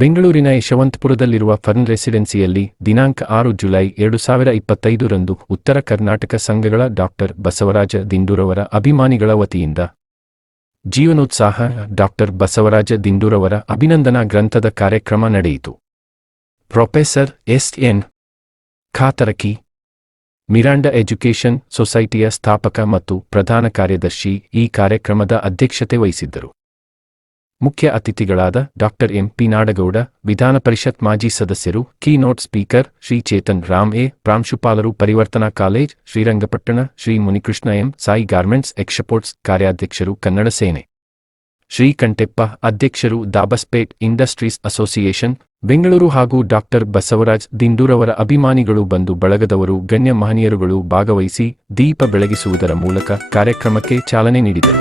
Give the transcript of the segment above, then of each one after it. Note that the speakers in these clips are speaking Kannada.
ಬೆಂಗಳೂರಿನ ಯಶವಂತಪುರದಲ್ಲಿರುವ ಫರ್ನ್ ರೆಸಿಡೆನ್ಸಿಯಲ್ಲಿ ದಿನಾಂಕ 6 ಜುಲೈ 2025ರಂದು ಉತ್ತರ ಕರ್ನಾಟಕ ಸಂಘಗಳ ಡಾಕ್ಟರ್ ಬಸವರಾಜ ದಿಂಡೂರವರ ಅಭಿಮಾನಿಗಳ ವತಿಯಿಂದ ಜೀವನೋತ್ಸಾಹ ಡಾಕ್ಟರ್ ಬಸವರಾಜ ದಿಂಡೂರವರ ಅಭಿನಂದನಾ ಗ್ರಂಥದ ಕಾರ್ಯಕ್ರಮ ನಡೆಯಿತು. ಪ್ರೊಫೆಸರ್ ಎಸ್.ಎನ್. ಖಾತರಕಿ, ಮಿರಾಂಡಾ ಎಜುಕೇಷನ್ ಸೊಸೈಟಿಯ ಸ್ಥಾಪಕ ಮತ್ತು ಪ್ರಧಾನ ಕಾರ್ಯದರ್ಶಿ, ಈ ಕಾರ್ಯಕ್ರಮದ ಅಧ್ಯಕ್ಷತೆ ವಹಿಸಿದ್ದರು. ಮುಖ್ಯ ಅತಿಥಿಗಳಾದ ಡಾಕ್ಟರ್ ಎಂ.ಪಿ. ನಾಡಗೌಡ, ವಿಧಾನ ಪರಿಷತ್ ಮಾಜಿ ಸದಸ್ಯರು, keynote speaker Shri Chetan Ram A, ಪ್ರಾಂಶುಪಾಲರು, Parivarthana college, Srirangapatna, Shri Munikrishna M, Sai garments exports ಕಾರ್ಯಾಧ್ಯಕ್ಷರು, ಕನ್ನಡ ಸೇನೆ, ಶ್ರೀ ಕಂಟೆಪ್ಪ, ಅಧ್ಯಕ್ಷರು, ದಾಬಸ್ಪೇಟ್ ಇಂಡಸ್ಟ್ರೀಸ್ ಅಸೋಸಿಯೇಷನ್, ಬೆಂಗಳೂರು ಹಾಗೂ ಡಾಕ್ಟರ್ ಬಸವರಾಜ್ ದಿಂಡೂರವರ ಅಭಿಮಾನಿಗಳು, ಬಂಧು ಬಳಗದವರು, ಗಣ್ಯ ಮಹನೀಯರುಗಳು ಭಾಗವಹಿಸಿ ದೀಪ ಬೆಳಗಿಸುವುದರ ಮೂಲಕ ಕಾರ್ಯಕ್ರಮಕ್ಕೆ ಚಾಲನೆ ನೀಡಿದರು.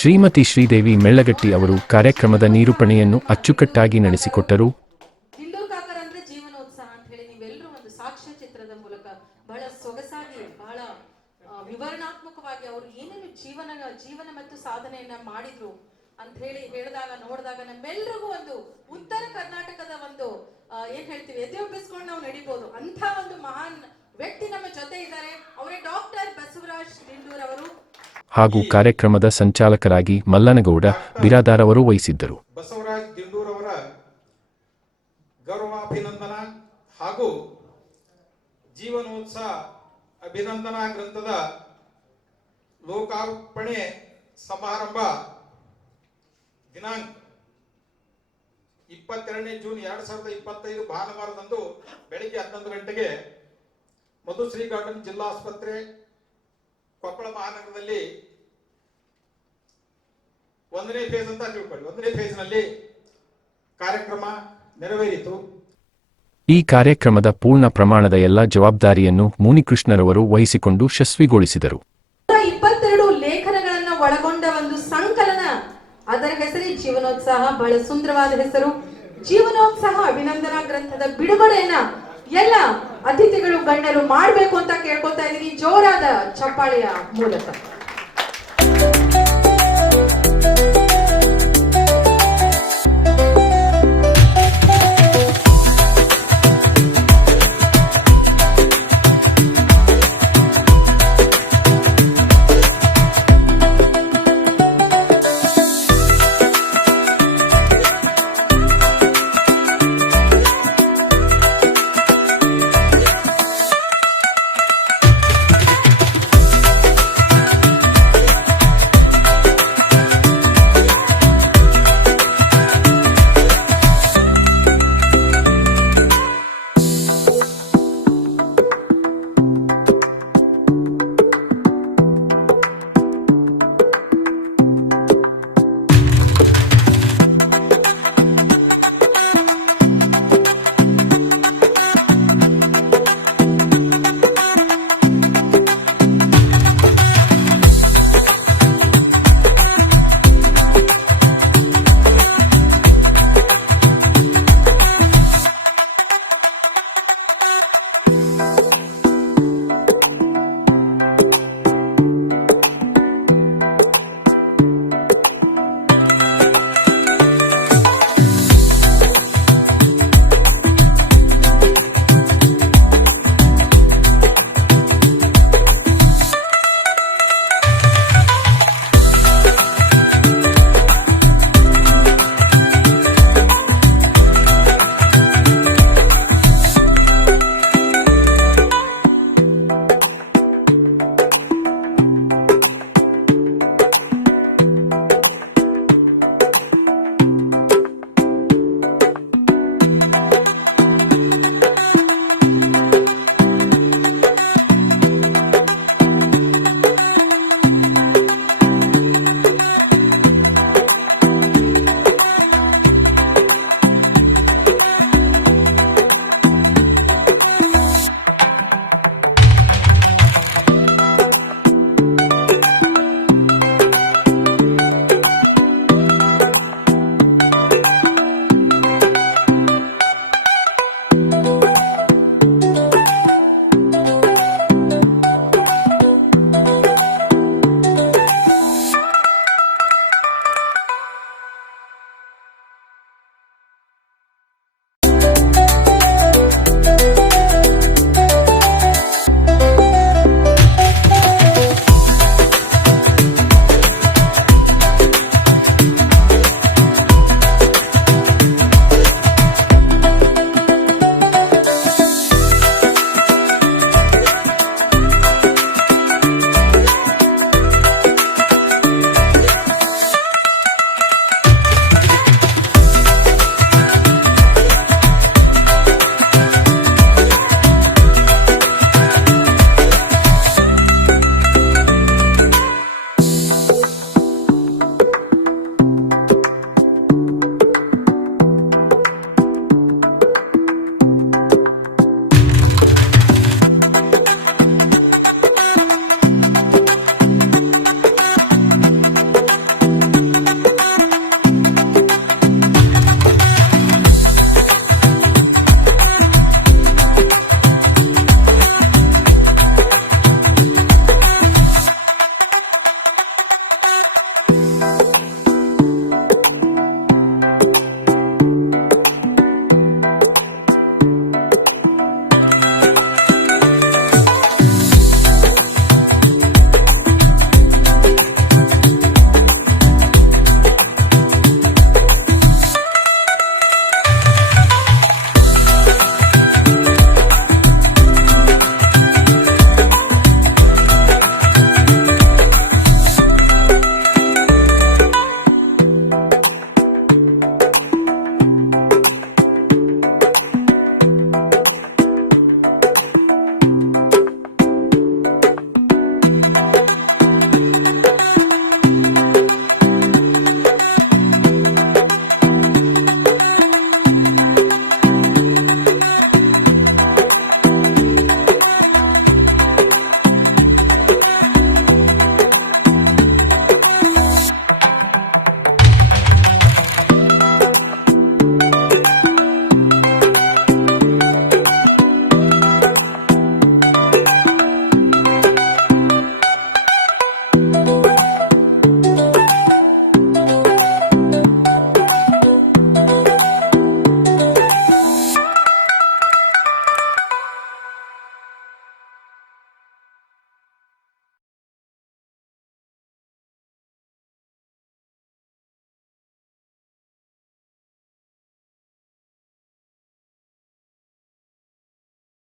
ಶ್ರೀಮತಿ ಶ್ರೀದೇವಿ ಮೆಳ್ಳಗಟ್ಟಿ ಅವರು ಕಾರ್ಯಕ್ರಮದ ನಿರೂಪಣೆಯನ್ನು ಅಚ್ಚುಕಟ್ಟಾಗಿ ನಡೆಸಿಕೊಟ್ಟರು. ದಿಂಡೂರ್ ಕಾಕರ್ ಅಂದ್ರೆ ಜೀವನೋತ್ಸಾಹ ಅಂತ ಹೇಳಿ ನೀವೆಲ್ಲರೂ ಒಂದು ಸಾಕ್ಷ್ಯ ಚಿತ್ರದ ಮೂಲಕ ಬಹಳ ಸೊಗಸಾಗಿ, ಬಹಳ ವಿವರಣಾತ್ಮಕವಾಗಿ ಅವರು ಏನೇನು ಜೀವನ ಮತ್ತು ಸಾಧನೆಯನ್ನ ಮಾಡಿದ್ರು ಅಂತ ಹೇಳಿ ಹೇಳಿದಾಗ ನೋಡಿದಾಗ ನಮ್ಮೆಲ್ಲರಿಗೂ ಒಂದು ಉತ್ತರ ಕರ್ನಾಟಕದ ಒಂದು ಏನ್ ಹೇಳ್ತೀವಿ ಎದೆಯೊಬ್ಬಿಸ್ಕೊಂಡು ನಾವು ನಡಿಬಹುದು ಅಂತ ಒಂದು ಮಹಾನ್ ವ್ಯಕ್ತಿ ನಮ್ಮ ಜೊತೆ ಇದ್ದಾರೆ. ಅವರೇ ಡಾಕ್ಟರ್ ಬಸವರಾಜ್ ದಿಂಡೂರ್ ಅವರು. ಹಾಗೂ ಕಾರ್ಯಕ್ರಮದ ಸಂಚಾಲಕರಾಗಿ ಮಲ್ಲನಗೌಡ ಬಿರಾದಾರ್ ಅವರು ವಹಿಸಿದ್ದರು. ಬಸವರಾಜ್ ದಿಂಡೂರ್ ಅವರ ಗೌರವಾಭಿನಂದನಾ ಹಾಗೂ ಜೀವನೋತ್ಸಾಹ ಅಭಿನಂದನಾ ಗ್ರಂಥದ ಲೋಕಾರ್ಪಣೆ ಸಮಾರಂಭ ದಿನಾಂಕ 22ನೇ ಜೂನ್ 2025 ಭಾನುವಾರದಂದು ಬೆಳಿಗ್ಗೆ 11 ಗಂಟೆಗೆ ಮಧುಶ್ರೀ ಗಾರ್ಡನ್ ಜಿಲ್ಲಾ ಆಸ್ಪತ್ರೆ ಕೊಪ್ಪಳ ಮಹಾನಗರದಲ್ಲಿ 1ನೇ ಫೇಸ್ ಅಂತ ತಿಳ್ಕೊಳ್ಳಿ, 1ನೇ ಫೇಸ್ ನಲ್ಲಿ ಕಾರ್ಯಕ್ರಮ ನೆರವೇರಿತು. ಈ ಕಾರ್ಯಕ್ರಮದ ಪೂರ್ಣ ಪ್ರಮಾಣದ ಎಲ್ಲ ಜವಾಬ್ದಾರಿಯನ್ನು ಮುನಿಕೃಷ್ಣರವರು ವಹಿಸಿಕೊಂಡು ಯಶಸ್ವಿಗೊಳಿಸಿದರು. 22 ಲೇಖನಗಳನ್ನು ಒಳಗೊಂಡ ಒಂದು ಸಂಕಲನ, ಅದರ ಹೆಸರೇ ಜೀವನೋತ್ಸಾಹ. ಬಹಳ ಸುಂದರವಾದ ಹೆಸರು, ಜೀವನೋತ್ಸಾಹ ಅಭಿನಂದನಾ ಗ್ರಂಥದ ಬಿಡುಗಡೆಯನ್ನ ಎಲ್ಲ ಅತಿಥಿಗಳು ಗಣ್ಯರು ಮಾಡಬೇಕು ಅಂತ ಕೇಳ್ಕೊತಾ ಇದ್ದೀನಿ ಜೋರಾದ ಚಪ್ಪಾಳೆಯ ಮೂಲಕ.